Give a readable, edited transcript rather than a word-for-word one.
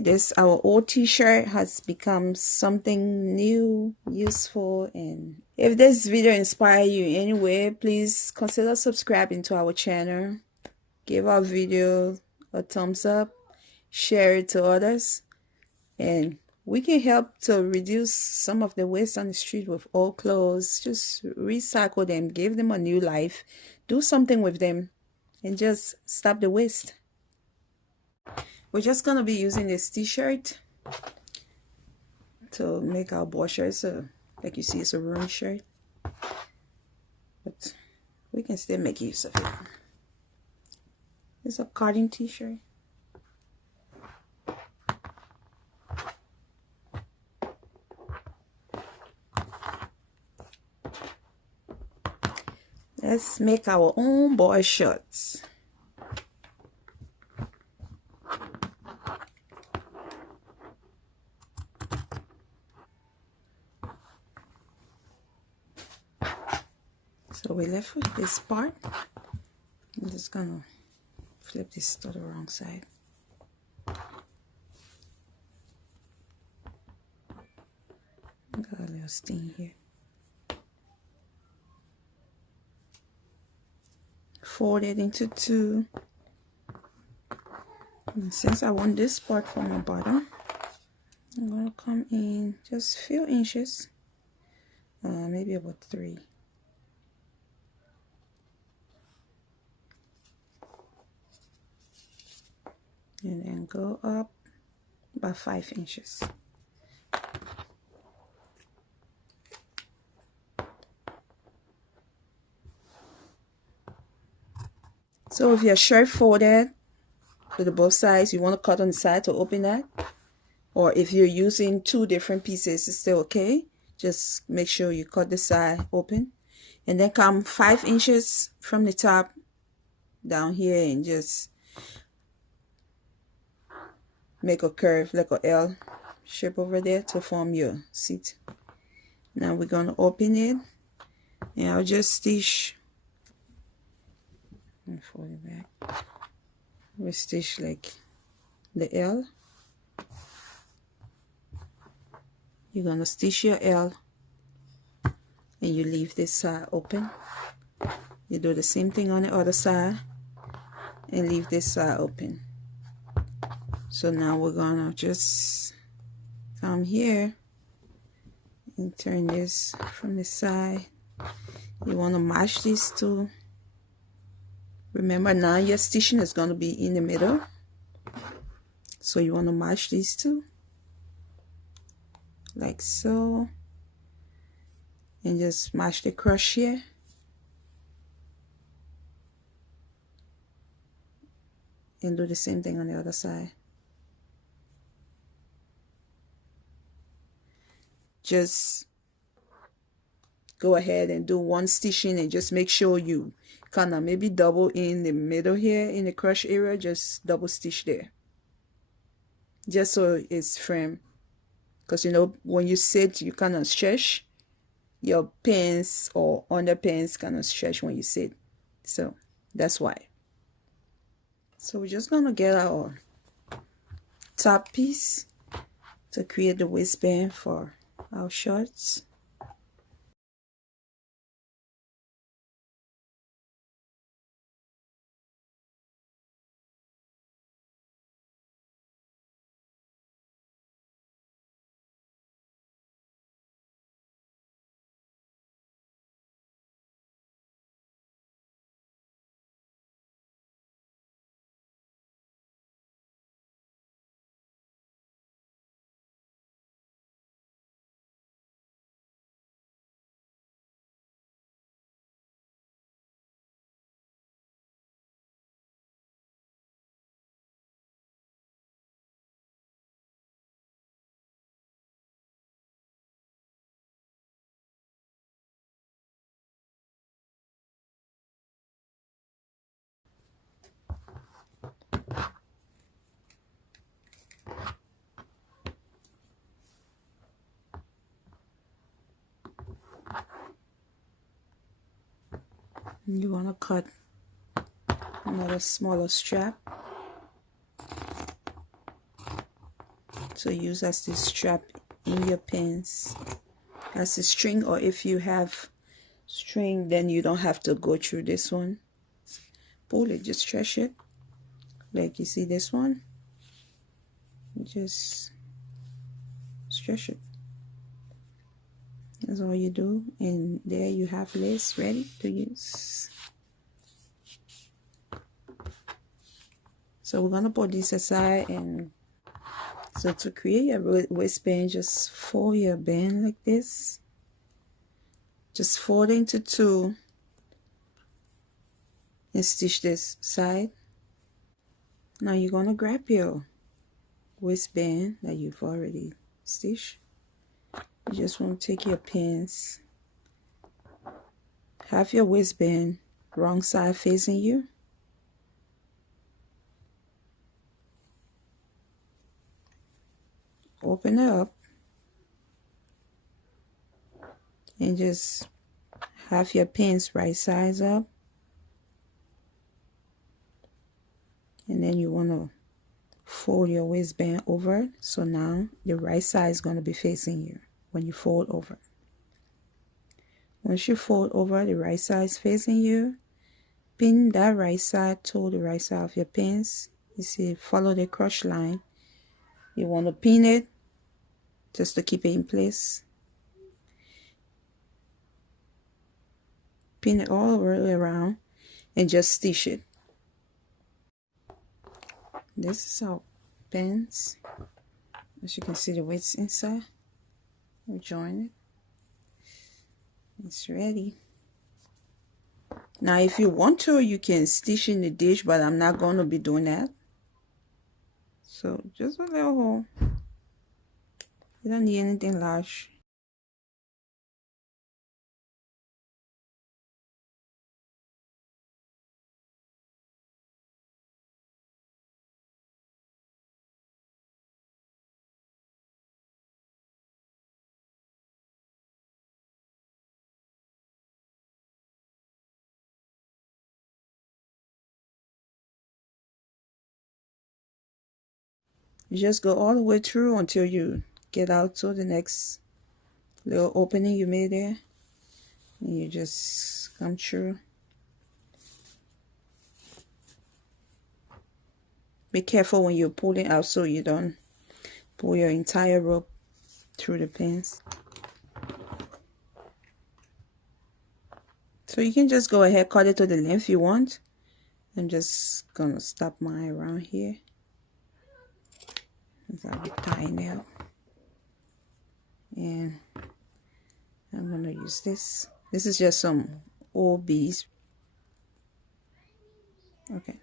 This our old t-shirt has become something new, useful, and if this video inspired you in any way, please consider subscribing to our channel. Give our video a thumbs up, share it to others, and we can help to reduce some of the waste on the street with old clothes. Just recycle them, give them a new life, do something with them, and just stop the waste. We're just gonna be using this t-shirt to make our boy shirt. So like you see, it's a round shirt, but we can still make use of it. It's a cotton t-shirt. Let's make our own boy shorts. So we're left with this part. I'm just gonna flip this to the wrong side. Got a little stain here. Fold it into two. And since I want this part for my bottom, I'm gonna come in just a few inches, maybe about 3. And then go up about 5 inches. So if your shirt folded to the both sides, you want to cut on the side to open that, or if you're using 2 different pieces, it's still okay. Just make sure you cut the side open, and then come 5 inches from the top down here and just make a curve like a L shape over there to form your seat. Now we're gonna open it, and I'll just stitch and fold it back. We stitch like the L. You're gonna stitch your L, and you leave this side open. You do the same thing on the other side and leave this side open. So now we're gonna just come here and turn this from the side. You want to match these two. Remember, now your stitching is going to be in the middle, so you want to match these two like so, and just match the crochet. And do the same thing on the other side. Just go ahead and do 1 stitching, and just make sure you kind of maybe double in the middle here in the crochet area. Just double stitch there, just so it's firm, because you know when you sit, you kind of stretch your pants or underpants, kind of stretch when you sit, so that's why. So we're just gonna get our top piece to create the waistband for our shorts. You want to cut another smaller strap. to use as the strap in your pants as a string, or if you have string then you don't have to go through this one. Pull it, just stretch it like you see this one, just stretch it. That's all you do, and there you have lace ready to use. So we're gonna put this aside, and so to create your waistband, just fold your band like this. Just fold into two and stitch this side. Now you're gonna grab your waistband that you've already stitched. You just want to take your pins, have your waistband wrong side facing you. Open it up and just have your pins right sides up, and then you want to fold your waistband over, so now the right side is going to be facing you when you fold over. Once you fold over, the right side is facing you. Pin that right side to the right side of your pins. You see, follow the crotch line. You want to pin it just to keep it in place. Pin it all the way around and just stitch it. This is our pants. As you can see, the waist inside. We'll join it. It's ready. Now if you want to, you can stitch in the ditch, but I'm not going to be doing that. So just a little hole. You don't need anything large. You just go all the way through until you get out to the next little opening you made there, and you just come through. Be careful when you're pulling out so you don't pull your entire rope through the pants. So you can just go ahead, cut it to the length you want. I'm just gonna stop mine around here, as I'll be tying it up. And I'm gonna use this. This is just some old beads. Okay.